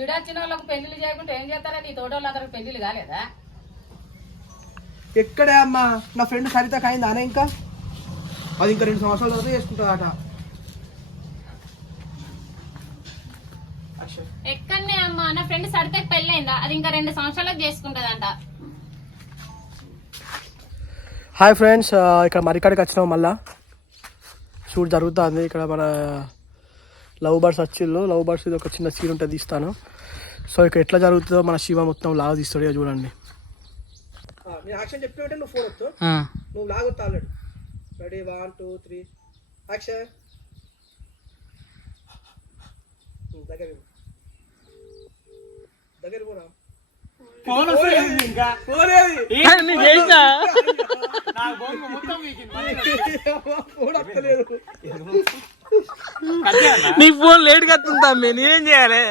విడాచిన వాళ్ళకు పెళ్లిళ్ళు చేయకుంటే ఏం చేస్తారా? నీ తోటోళ్ళు అందరికి పెళ్లిళ్ళు కాలేదా? ఎక్కడే అమ్మా, నా ఫ్రెండ్ సరితకు అయింది అనే ఇంకా అది ఇంకా 2 సంవత్సరాల తర్వాత చేసుకుంటుందట. ఎక్కడనే అమ్మా, నా ఫ్రెండ్ సరితకు పెళ్ళైందా? అది ఇంకా 2 సంవత్సరాలకు చేసుకుంటదంట. హాయ్ ఫ్రెండ్స్, ఇక్కడ మరికాడికి వచ్చినాం. మళ్ళా షూట్ జరుగుతుంది ఇక్కడ. మన లవ్ బర్డ్స్ వచ్చిళ్ళు. లవ్ బర్డ్స్ ఇది ఒక చిన్న సీన్ ఉంటుంది, తీస్తాను. సో ఇక్కడ ఎట్లా జరుగుతుందో మన శివ మొత్తం లాగా తీస్తాడు. ఇక చూడండి. నేను యాక్షన్ చెప్పినట్టే నువ్వు ఫోన్ వస్తావు, నువ్వు లాగొస్తా ఆల్రెడీ. Ready 1 2 3 action. దగ్గర పోరా. నీ ఫోన్ లేట్ గా వస్తుంది తమ్మి, నేనేం చేయాలి?